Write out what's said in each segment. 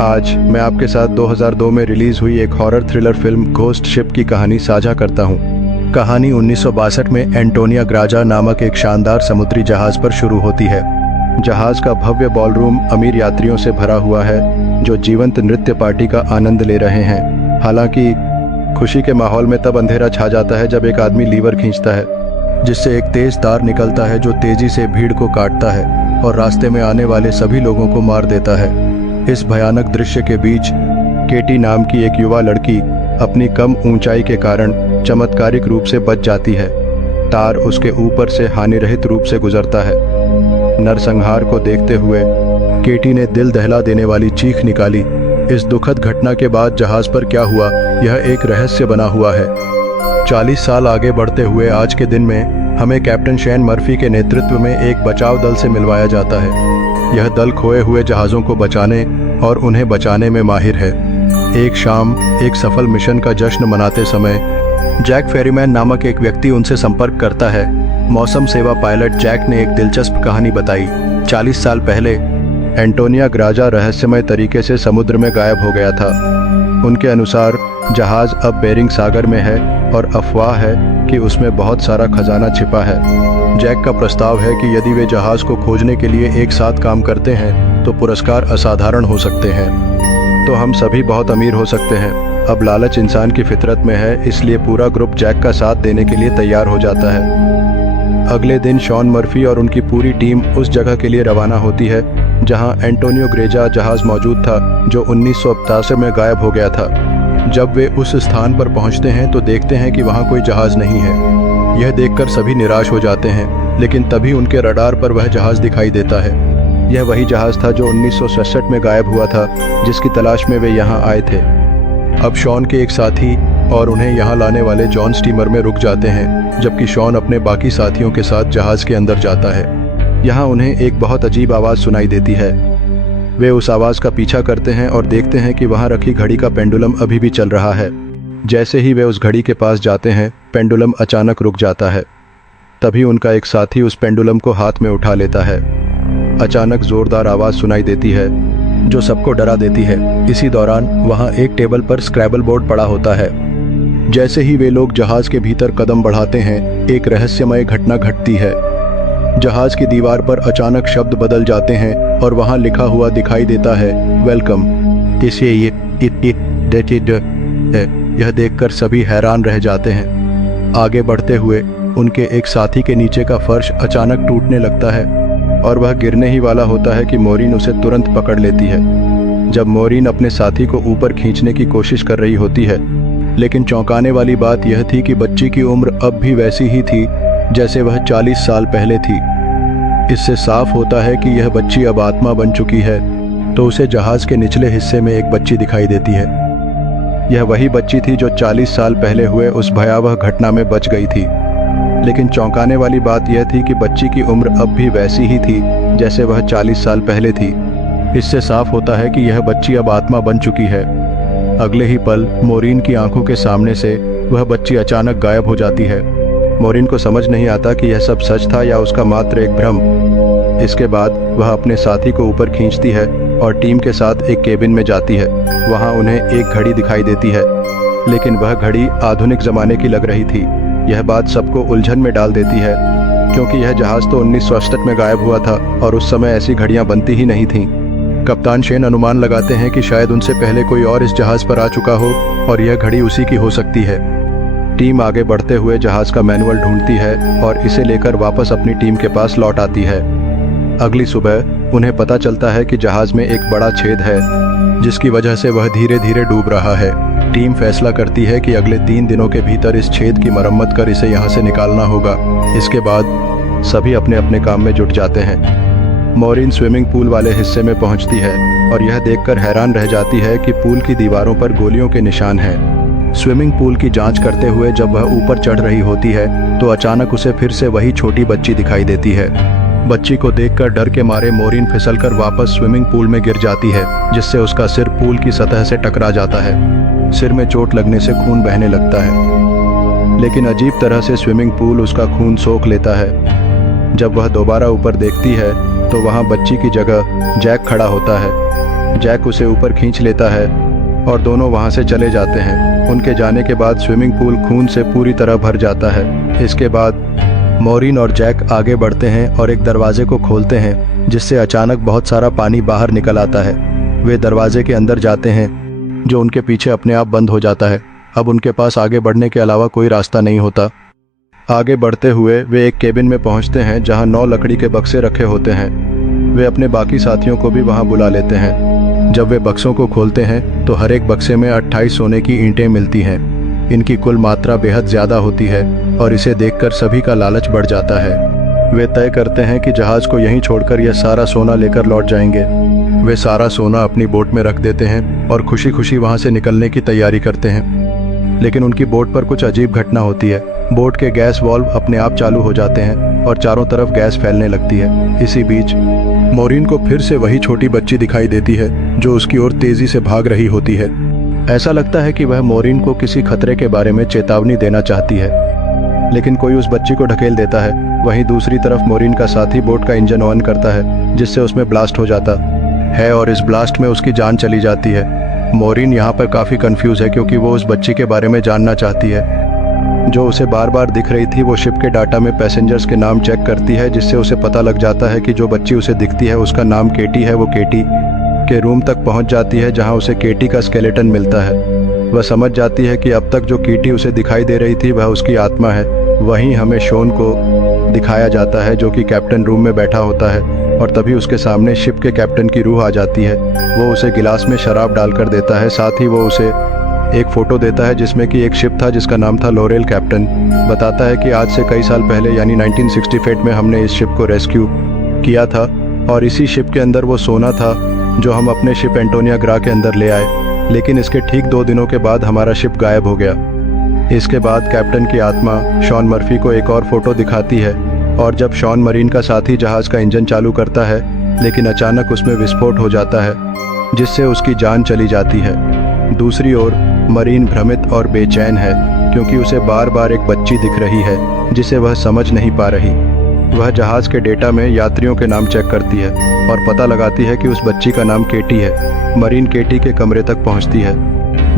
आज मैं आपके साथ 2002 में रिलीज हुई एक horror thriller film ghost ship की कहानी साझा करता हूँ। कहानी 1962 में एंटोनिया ग्राजा नामक एक शानदार समुद्री जहाज पर शुरू होती है। जहाज का भव्य बॉलरूम अमीर यात्रियों से भरा हुआ है जो जीवंत नृत्य पार्टी का आनंद ले रहे हैं। हालांकि खुशी के माहौल में तब अंधेरा छा जाता है जब एक आदमी लीवर खींचता है, जिससे एक तेज तार निकलता है जो तेजी से भीड़ को काटता है और रास्ते में आने वाले सभी लोगों को मार देता है। इस भयानक दृश्य के बीच केटी नाम की एक युवा लड़की अपनी कम ऊंचाई के कारण चमत्कारिक रूप से बच जाती है। तार उसके ऊपर से हानिरहित रूप से गुजरता है। नरसंहार को देखते हुए केटी ने दिल दहला देने वाली चीख निकाली। इस दुखद घटना के बाद जहाज पर क्या हुआ यह एक रहस्य बना हुआ है। 40 साल आगे बढ़ते हुए आज के दिन में हमें कैप्टन शेन मर्फी के नेतृत्व में एक बचाव दल से मिलवाया जाता है। यह दल खोए हुए जहाज़ों को बचाने और उन्हें बचाने में माहिर है। एक शाम एक सफल मिशन का जश्न मनाते समय जैक फेरीमैन नामक एक व्यक्ति उनसे संपर्क करता है। मौसम सेवा पायलट जैक ने एक दिलचस्प कहानी बताई। 40 साल पहले एंटोनिया ग्राजा रहस्यमय तरीके से समुद्र में गायब हो गया था। उनके अनुसार जहाज़ अब बेरिंग सागर में है और अफवाह है कि उसमें बहुत सारा खजाना छिपा है। जैक का प्रस्ताव है कि यदि वे जहाज़ को खोजने के लिए एक साथ काम करते हैं तो पुरस्कार असाधारण हो सकते हैं। तो हम सभी बहुत अमीर हो सकते हैं। अब लालच इंसान की फितरत में है, इसलिए पूरा ग्रुप जैक का साथ देने के लिए तैयार हो जाता है। अगले दिन शॉन मर्फी और उनकी पूरी टीम उस जगह के लिए रवाना होती है जहां एंटोनियो ग्रेजा जहाज़ मौजूद था जो 1987 में गायब हो गया था। जब वे उस स्थान पर पहुंचते हैं तो देखते हैं कि वहां कोई जहाज़ नहीं है। यह देखकर सभी निराश हो जाते हैं, लेकिन तभी उनके रडार पर वह जहाज़ दिखाई देता है। यह वही जहाज़ था जो 1967 में गायब हुआ था, जिसकी तलाश में वे यहाँ आए थे। अब शॉन के एक साथी और उन्हें यहाँ लाने वाले जॉन स्टीमर में रुक जाते हैं, जबकि शॉन अपने बाकी साथियों के साथ जहाज़ के अंदर जाता है। यहाँ उन्हें एक बहुत अजीब आवाज़ सुनाई देती है। वे उस आवाज़ का पीछा करते हैं और देखते हैं कि वहाँ रखी घड़ी का पेंडुलम अभी भी चल रहा है। जैसे ही वे उस घड़ी के पास जाते हैं, पेंडुलम अचानक रुक जाता है। तभी उनका एक साथी उस पेंडुलम को हाथ में उठा लेता है। अचानक जोरदार आवाज़ सुनाई देती है जो सबको डरा देती है। इसी दौरान वहाँ एक टेबल पर स्क्रैबल बोर्ड पड़ा होता है। जैसे ही वे लोग जहाज़ के भीतर कदम बढ़ाते हैं, एक रहस्यमय घटना घटती है। जहाज़ की दीवार पर अचानक शब्द बदल जाते हैं और वहाँ लिखा हुआ दिखाई देता है, वेलकम। इसे यह देखकर सभी हैरान रह जाते हैं। आगे बढ़ते हुए उनके एक साथी के नीचे का फर्श अचानक टूटने लगता है और वह गिरने ही वाला होता है कि मोरीन उसे तुरंत पकड़ लेती है। जब मोरीन अपने साथी को ऊपर खींचने की कोशिश कर रही होती है, लेकिन चौंकाने वाली बात यह थी कि बच्ची की उम्र अब भी वैसी ही थी जैसे वह 40 साल पहले थी। इससे साफ होता है कि यह बच्ची अब आत्मा बन चुकी है। तो उसे जहाज़ के निचले हिस्से में एक बच्ची दिखाई देती है। यह वही बच्ची थी जो 40 साल पहले हुए उस भयावह घटना में बच गई थी। लेकिन चौंकाने वाली बात यह थी कि बच्ची की उम्र अब भी वैसी ही थी जैसे वह 40 साल पहले थी। इससे साफ होता है कि यह बच्ची अब आत्मा बन चुकी है। अगले ही पल मोरीन की आंखों के सामने से वह बच्ची अचानक गायब हो जाती है। मोरीन को समझ नहीं आता कि यह सब सच था या उसका मात्र एक भ्रम। इसके बाद वह अपने साथी को ऊपर खींचती है और टीम के साथ एक केबिन में जाती है। वहाँ उन्हें एक घड़ी दिखाई देती है, लेकिन वह घड़ी आधुनिक ज़माने की लग रही थी। यह बात सबको उलझन में डाल देती है, क्योंकि यह जहाज़ तो 1968 में गायब हुआ था और उस समय ऐसी घड़ियाँ बनती ही नहीं थीं। कप्तान शेन अनुमान लगाते हैं कि शायद उनसे पहले कोई और इस जहाज़ पर आ चुका हो और यह घड़ी उसी की हो सकती है। टीम आगे बढ़ते हुए जहाज़ का मैनुअल ढूंढती है और इसे लेकर वापस अपनी टीम के पास लौट आती है। अगली सुबह उन्हें पता चलता है कि जहाज़ में एक बड़ा छेद है, जिसकी वजह से वह धीरे धीरे डूब रहा है। टीम फैसला करती है कि अगले 3 दिनों के भीतर इस छेद की मरम्मत कर इसे यहाँ से निकालना होगा। इसके बाद सभी अपने अपने काम में जुट जाते हैं। मोरीन स्विमिंग पूल वाले हिस्से में पहुँचती है और यह देखकर हैरान रह जाती है कि पूल की दीवारों पर गोलियों के निशान हैं। स्विमिंग पूल की जांच करते हुए जब वह ऊपर चढ़ रही होती है तो अचानक उसे फिर से वही छोटी बच्ची दिखाई देती है। बच्ची को देखकर डर के मारे मोरीन फिसलकर वापस स्विमिंग पूल में गिर जाती है, जिससे उसका सिर पूल की सतह से टकरा जाता है। सिर में चोट लगने से खून बहने लगता है, लेकिन अजीब तरह से स्विमिंग पूल उसका खून सोख लेता है। जब वह दोबारा ऊपर देखती है तो वहाँ बच्ची की जगह जैक खड़ा होता है। जैक उसे ऊपर खींच लेता है और दोनों वहां से चले जाते हैं। उनके जाने के बाद स्विमिंग पूल खून से पूरी तरह भर जाता है। इसके बाद मॉरिन और जैक आगे बढ़ते हैं और एक दरवाजे को खोलते हैं, जिससे अचानक बहुत सारा पानी बाहर निकल आता है। वे दरवाजे के अंदर जाते हैं, जो उनके पीछे अपने आप बंद हो जाता है। अब उनके पास आगे बढ़ने के अलावा कोई रास्ता नहीं होता। आगे बढ़ते हुए वे एक केबिन में पहुंचते हैं, जहां 9 लकड़ी के बक्से रखे होते हैं। वे अपने बाकी साथियों को भी वहां बुला लेते हैं। जब वे बक्सों को खोलते हैं तो हर एक बक्से में 28 सोने की ईंटें मिलती हैं। इनकी कुल मात्रा बेहद ज़्यादा होती है और इसे देखकर सभी का लालच बढ़ जाता है। वे तय करते हैं कि जहाज़ को यहीं छोड़कर यह सारा सोना लेकर लौट जाएंगे। वे सारा सोना अपनी बोट में रख देते हैं और खुशी खुशी वहां से निकलने की तैयारी करते हैं। लेकिन उनकी बोट पर कुछ अजीब घटना होती है। बोट के गैस वॉल्व अपने आप चालू हो जाते हैं और चारों तरफ गैस फैलने लगती है। इसी बीच मॉरिन को फिर से वही छोटी बच्ची दिखाई देती है, जो उसकी ओर तेजी से भाग रही होती है। ऐसा लगता है कि वह मॉरिन को किसी खतरे के बारे में चेतावनी देना चाहती है, लेकिन कोई उस बच्ची को ढकेल देता है। वहीं दूसरी तरफ मॉरिन का साथी बोट का इंजन ऑन करता है, जिससे उसमें ब्लास्ट हो जाता है और इस ब्लास्ट में उसकी जान चली जाती है। मॉरिन यहाँ पर काफ़ी कंफ्यूज है, क्योंकि वो उस बच्ची के बारे में जानना चाहती है जो उसे बार बार दिख रही थी। वो शिप के डाटा में पैसेंजर्स के नाम चेक करती है, जिससे उसे पता लग जाता है कि जो बच्ची उसे दिखती है उसका नाम केटी है। वो केटी के रूम तक पहुंच जाती है, जहां उसे केटी का स्केलेटन मिलता है। वह समझ जाती है कि अब तक जो केटी उसे दिखाई दे रही थी वह उसकी आत्मा है। वहीं हमें शॉन को दिखाया जाता है, जो कि कैप्टन रूम में बैठा होता है, और तभी उसके सामने शिप के कैप्टन की रूह आ जाती है। वो उसे गिलास में शराब डालकर देता है। साथ ही वो उसे एक फ़ोटो देता है जिसमें कि एक शिप था जिसका नाम था लोरेल। कैप्टन बताता है कि आज से कई साल पहले यानी 1968 में हमने इस शिप को रेस्क्यू किया था, और इसी शिप के अंदर वो सोना था जो हम अपने शिप एंटोनिया ग्रा के अंदर ले आए। लेकिन इसके ठीक 2 दिनों के बाद हमारा शिप गायब हो गया। इसके बाद कैप्टन की आत्मा शॉन मर्फी को एक और फ़ोटो दिखाती है, और जब शॉन मरीन का साथी जहाज़ का इंजन चालू करता है, लेकिन अचानक उसमें विस्फोट हो जाता है, जिससे उसकी जान चली जाती है। दूसरी ओर मरीन भ्रमित और बेचैन है, क्योंकि उसे बार बार एक बच्ची दिख रही है जिसे वह समझ नहीं पा रही। वह जहाज़ के डेटा में यात्रियों के नाम चेक करती है और पता लगाती है कि उस बच्ची का नाम केटी है। मरीन केटी के कमरे तक पहुंचती है,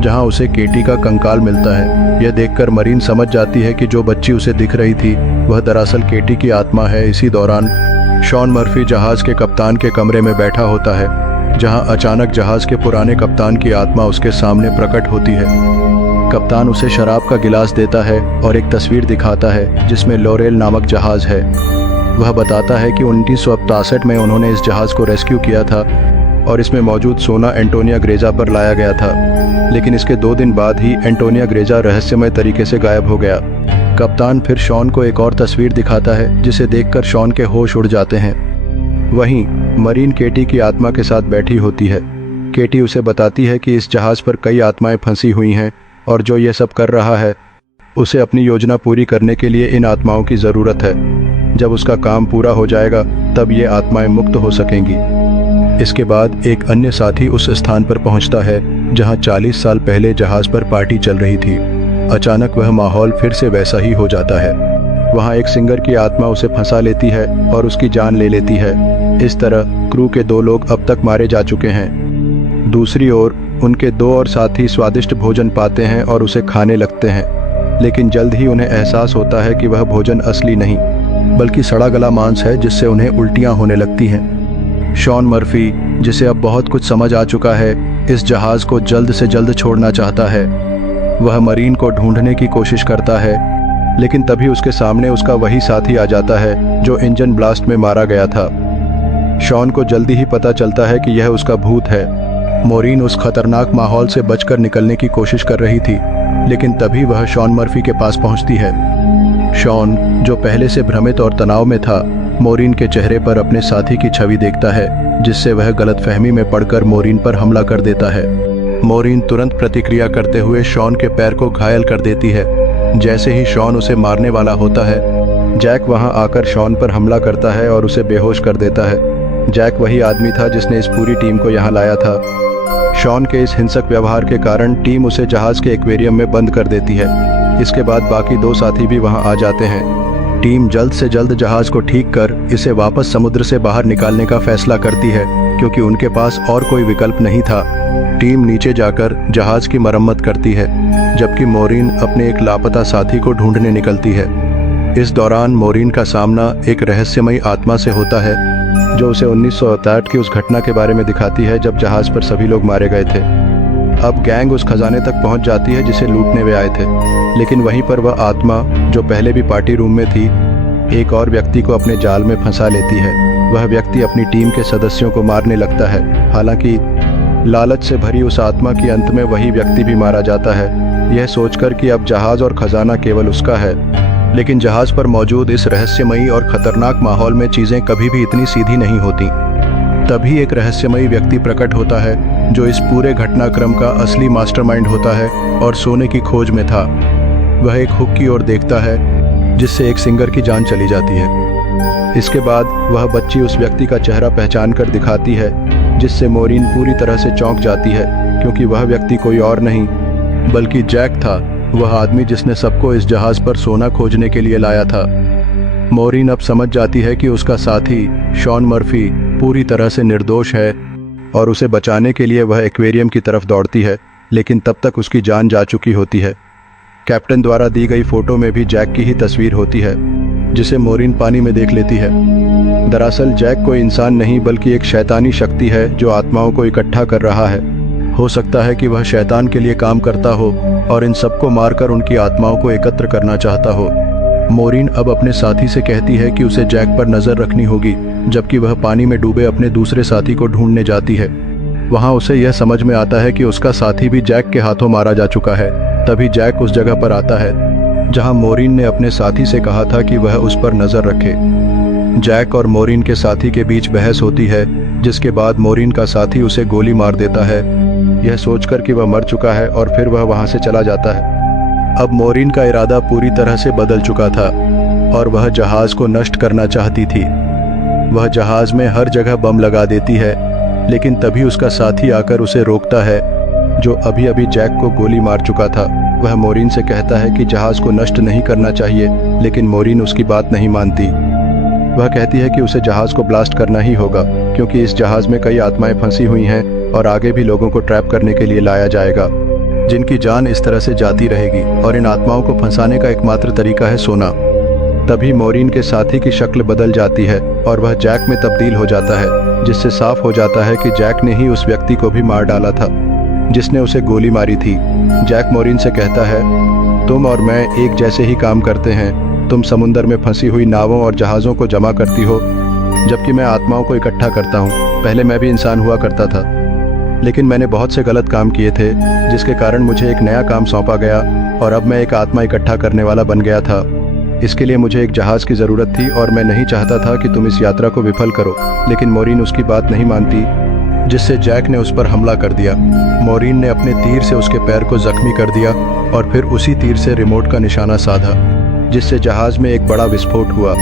जहां उसे केटी का कंकाल मिलता है। यह देखकर मरीन समझ जाती है कि जो बच्ची उसे दिख रही थी वह दरअसल केटी की आत्मा है। इसी दौरान शॉन मर्फी जहाज़ के कप्तान के कमरे में बैठा होता है, जहां अचानक जहाज़ के पुराने कप्तान की आत्मा उसके सामने प्रकट होती है। कप्तान उसे शराब का गिलास देता है और एक तस्वीर दिखाता है जिसमें लोरेल नामक जहाज़ है। वह बताता है कि 1967 में उन्होंने इस जहाज़ को रेस्क्यू किया था और इसमें मौजूद सोना एंटोनिया ग्रेजा पर लाया गया था, लेकिन इसके 2 दिन बाद ही एंटोनिया ग्रेजा रहस्यमय तरीके से गायब हो गया। कप्तान फिर शॉन को एक और तस्वीर दिखाता है, जिसे देखकर शॉन के होश उड़ जाते हैं। वहीं मरीन केटी की आत्मा के साथ बैठी होती है। केटी उसे बताती है कि इस जहाज़ पर कई आत्माएं फंसी हुई हैं, और जो ये सब कर रहा है उसे अपनी योजना पूरी करने के लिए इन आत्माओं की ज़रूरत है। जब उसका काम पूरा हो जाएगा तब ये आत्माएं मुक्त हो सकेंगी। इसके बाद एक अन्य साथी उस स्थान पर पहुंचता है जहां 40 साल पहले जहाज़ पर पार्टी चल रही थी। अचानक वह माहौल फिर से वैसा ही हो जाता है। वहां एक सिंगर की आत्मा उसे फंसा लेती है और उसकी जान ले लेती है। इस तरह क्रू के 2 लोग अब तक मारे जा चुके हैं। दूसरी ओर उनके 2 और साथी स्वादिष्ट भोजन पाते हैं और उसे खाने लगते हैं, लेकिन जल्द ही उन्हें एहसास होता है कि वह भोजन असली नहीं बल्कि सड़ा गला मांस है, जिससे उन्हें उल्टियां होने लगती हैं। शॉन मर्फी, जिसे अब बहुत कुछ समझ आ चुका है, इस जहाज़ को जल्द से जल्द छोड़ना चाहता है। वह मरीन को ढूंढने की कोशिश करता है, लेकिन तभी उसके सामने उसका वही साथी आ जाता है जो इंजन ब्लास्ट में मारा गया था। शॉन को जल्दी ही पता चलता है कि यह उसका भूत है। मॉरिन उस खतरनाक माहौल से बचकर निकलने की कोशिश कर रही थी, लेकिन तभी वह शॉन मर्फी के पास पहुंचती है। शॉन, जो पहले से भ्रमित और तनाव में था, मॉरिन के चेहरे पर अपने साथी की छवि देखता है, जिससे वह गलतफहमी में पड़कर मॉरिन पर हमला कर देता है। मॉरिन तुरंत प्रतिक्रिया करते हुए शॉन के पैर को घायल कर देती है। जैसे ही शॉन उसे मारने वाला होता है, जैक वहां आकर शॉन पर हमला करता है और उसे बेहोश कर देता है। जैक वही आदमी था जिसने इस पूरी टीम को यहाँ लाया था। शॉन के इस हिंसक व्यवहार के कारण टीम उसे जहाज़ के एक्वेरियम में बंद कर देती है। इसके बाद बाकी 2 साथी भी वहां आ जाते हैं। टीम जल्द से जल्द जहाज़ को ठीक कर इसे वापस समुद्र से बाहर निकालने का फैसला करती है, क्योंकि उनके पास और कोई विकल्प नहीं था। टीम नीचे जाकर जहाज की मरम्मत करती है, जबकि मोरिन अपने एक लापता साथी को ढूंढने निकलती है। इस दौरान मोरिन का सामना एक रहस्यमयी आत्मा से होता है, जो उसे 1968 की उस घटना के बारे में दिखाती है जब जहाज पर सभी लोग मारे गए थे। अब गैंग उस खजाने तक पहुंच जाती है जिसे लूटने वे आए थे, लेकिन वहीं पर वह आत्मा, जो पहले भी पार्टी रूम में थी, एक और व्यक्ति को अपने जाल में फंसा लेती है। वह व्यक्ति अपनी टीम के सदस्यों को मारने लगता है। हालांकि लालच से भरी उस आत्मा की अंत में वही व्यक्ति भी मारा जाता है, यह सोचकर कि अब जहाज और खजाना केवल उसका है। लेकिन जहाज पर मौजूद इस रहस्यमयी और खतरनाक माहौल में चीजें कभी भी इतनी सीधी नहीं होती। तभी एक रहस्यमयी व्यक्ति प्रकट होता है, जो इस पूरे घटनाक्रम का असली मास्टरमाइंड होता है और सोने की खोज में था। वह एक हुक की ओर देखता है, जिससे एक सिंगर की जान चली जाती है। इसके बाद वह बच्ची उस व्यक्ति का चेहरा पहचान कर दिखाती है, जिससे मोरिन पूरी तरह से चौंक जाती है, क्योंकि वह व्यक्ति कोई और नहीं बल्कि जैक था, वह आदमी जिसने सबको इस जहाज पर सोना खोजने के लिए लाया था। मोरिन अब समझ जाती है कि उसका साथी शॉन मर्फी पूरी तरह से निर्दोष है और उसे बचाने के लिए वह एक्वेरियम की तरफ दौड़ती है, लेकिन तब तक उसकी जान जा चुकी होती है। कैप्टन द्वारा दी गई फोटो में भी जैक की ही तस्वीर होती है, जिसे मोरिन पानी में देख लेती है। दरअसल जैक कोई इंसान नहीं बल्कि एक शैतानी शक्ति है जो आत्माओं को इकट्ठा कर रहा है। हो सकता है कि वह शैतान के लिए काम करता हो और इन सबको मारकर उनकी आत्माओं को एकत्र करना चाहता हो। मोरिन अब अपने साथी से कहती है कि उसे जैक पर नजर रखनी होगी, जबकि वह पानी में डूबे अपने दूसरे साथी को ढूंढने जाती है। वहां उसे यह समझ में आता है कि उसका साथी भी जैक के हाथों मारा जा चुका है। तभी जैक उस जगह पर आता है जहां मोरिन ने अपने साथी से कहा था कि वह उस पर नजर रखे। जैक और मोरिन के साथी के बीच बहस होती है, जिसके बाद मोरिन का साथी उसे गोली मार देता है, यह सोचकर कि वह मर चुका है, और फिर वह वहां से चला जाता है। अब मोरिन का इरादा पूरी तरह से बदल चुका था और वह जहाज को नष्ट करना चाहती थी। वह जहाज में हर जगह बम लगा देती है, लेकिन तभी उसका साथी आकर उसे रोकता है, जो अभी अभी जैक को गोली मार चुका था। वह मोरिन से कहता है कि जहाज को नष्ट नहीं करना चाहिए, लेकिन मोरिन उसकी बात नहीं मानती। वह कहती है कि उसे जहाज को ब्लास्ट करना ही होगा, क्योंकि इस जहाज में कई आत्माएं फंसी हुई हैं और आगे भी लोगों को ट्रैप करने के लिए लाया जाएगा, जिनकी जान इस तरह से जाती रहेगी, और इन आत्माओं को फंसाने का एकमात्र तरीका है सोना। तभी मोरिन के साथी की शक्ल बदल जाती है और वह जैक में तब्दील हो जाता है, जिससे साफ हो जाता है कि जैक ने ही उस व्यक्ति को भी मार डाला था जिसने उसे गोली मारी थी। जैक मोरिन से कहता है, तुम और मैं एक जैसे ही काम करते हैं। तुम समुंदर में फंसी हुई नावों और जहाज़ों को जमा करती हो, जबकि मैं आत्माओं को इकट्ठा करता हूँ। पहले मैं भी इंसान हुआ करता था, लेकिन मैंने बहुत से गलत काम किए थे, जिसके कारण मुझे एक नया काम सौंपा गया और अब मैं एक आत्मा इकट्ठा करने वाला बन गया था। इसके लिए मुझे एक जहाज़ की ज़रूरत थी और मैं नहीं चाहता था कि तुम इस यात्रा को विफल करो। लेकिन मोरिन उसकी बात नहीं मानती, जिससे जैक ने उस पर हमला कर दिया। मोरिन ने अपने तीर से उसके पैर को जख्मी कर दिया और फिर उसी तीर से रिमोट का निशाना साधा, जिससे जहाज़ में एक बड़ा विस्फोट हुआ।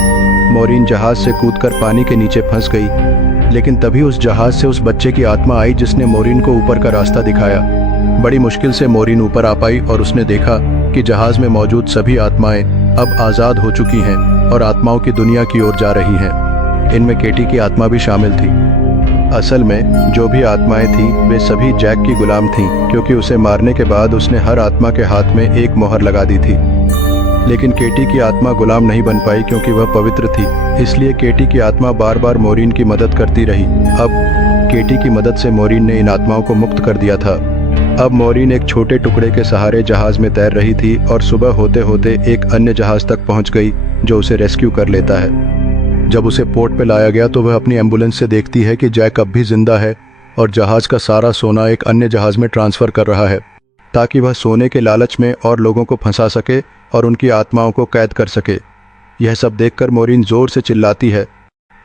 मोरिन जहाज़ से कूदकर पानी के नीचे फंस गई, लेकिन तभी उस जहाज़ से उस बच्चे की आत्मा आई जिसने मोरिन को ऊपर का रास्ता दिखाया। बड़ी मुश्किल से मोरिन ऊपर आ पाई और उसने देखा कि जहाज़ में मौजूद सभी आत्माएं अब आज़ाद हो चुकी हैं और आत्माओं की दुनिया की ओर जा रही हैं। इनमें केटी की आत्मा भी शामिल थी। असल में जो भी आत्माएं थीं वे सभी जैक की गुलाम थीं, क्योंकि उसे मारने के बाद उसने हर आत्मा के हाथ में एक मोहर लगा दी थी। लेकिन केटी की आत्मा गुलाम नहीं बन पाई, क्योंकि वह पवित्र थी। इसलिए केटी की आत्मा बार बार मोरिन की मदद करती रही। अब केटी की मदद से मोरिन ने इन आत्माओं को मुक्त कर दिया था। अब मोरिन एक छोटे टुकड़े के सहारे जहाज में तैर रही थी और सुबह होते होते एक अन्य जहाज तक पहुंच गई, जो उसे रेस्क्यू कर लेता है। जब उसे पोर्ट पे लाया गया तो वह अपनी एम्बुलेंस से देखती है कि जैक अब भी जिंदा है और जहाज का सारा सोना एक अन्य जहाज में ट्रांसफर कर रहा है, ताकि वह सोने के लालच में और लोगों को फंसा सके और उनकी आत्माओं को कैद कर सके। यह सब देखकर मोरिन जोर से चिल्लाती है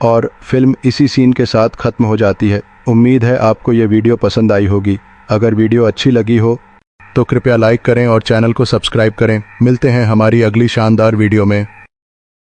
और फिल्म इसी सीन के साथ खत्म हो जाती है। उम्मीद है आपको ये वीडियो पसंद आई होगी। अगर वीडियो अच्छी लगी हो तो कृपया लाइक करें और चैनल को सब्सक्राइब करें। मिलते हैं हमारी अगली शानदार वीडियो में।